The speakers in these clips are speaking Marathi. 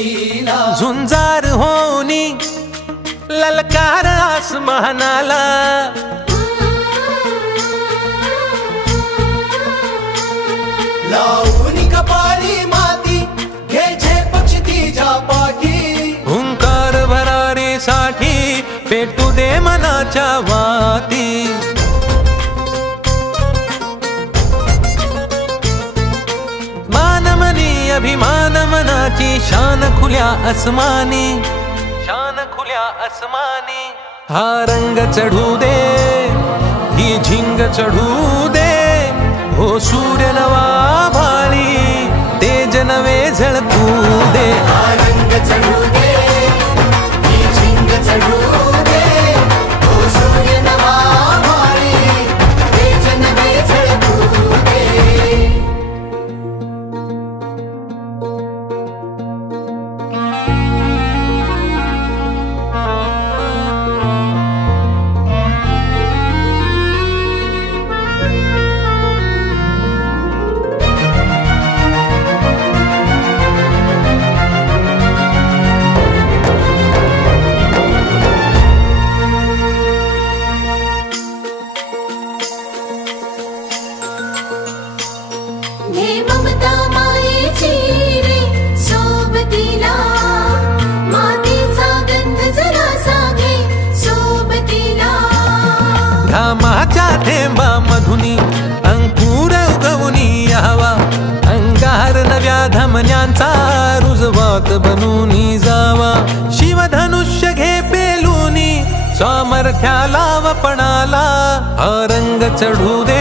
हिमतीला, झुंजार होनी ललकार आसमानाला, लावून कपाळी माती घ्यायचे पक्षी तिच्या पाठी, हुंकार भरारीसाठी पेटू दे मनाच्या वाती। मानमनी अभिमान मनाची शान खुल्या आसमानी, शान खुल्या आसमानी। हा रंग चढू दे ही झिंग चढू दे, हो सूर्य नवा भाळी तेज नवे झळकू दे। हा रंग चढू दे ही झिंग चढू दे, हो सूर्य नवा भाळी तेज नवे झळकू दे। घे ममता मायेची रे सोबतीला, मातीचा गंध जरासा घे सोबतीला। घामाच्या थेंबा मधुनी अंकुर उगवूनी यावा, अंगार नव्या धमन्यांचा रुजवात बनूनी जावा। शिवधनुष्य घे पेलूनी सामर्थ्याला वपणाला, हा रंग चढू दे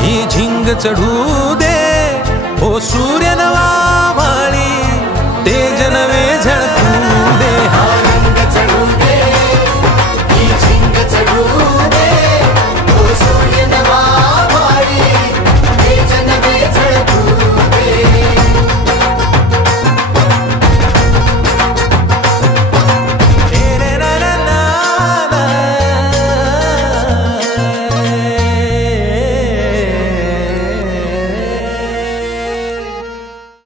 ही झिंग चढू दे, हो सूर्य नवा भाळी तेज नवे झळकू दे। हा रंग चढू दे ही झिंग चढू दे, हो सूर्य नवा भाळी तेज नवे झळकू दे।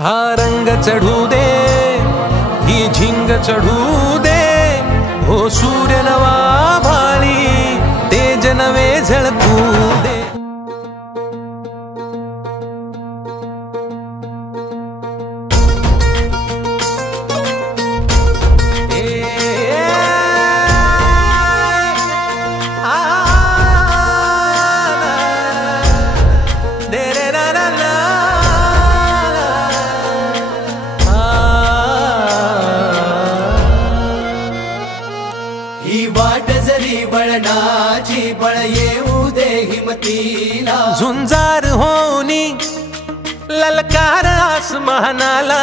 हा रंग चढू दे ही झिंग चढू दे, हो सूर्य नवा भाळी तेज नवे झळकू दे। ही वाट जरी वळणाची बळ येऊ दे हिमतीला, झुंजार होनी ललकार आसमानाला,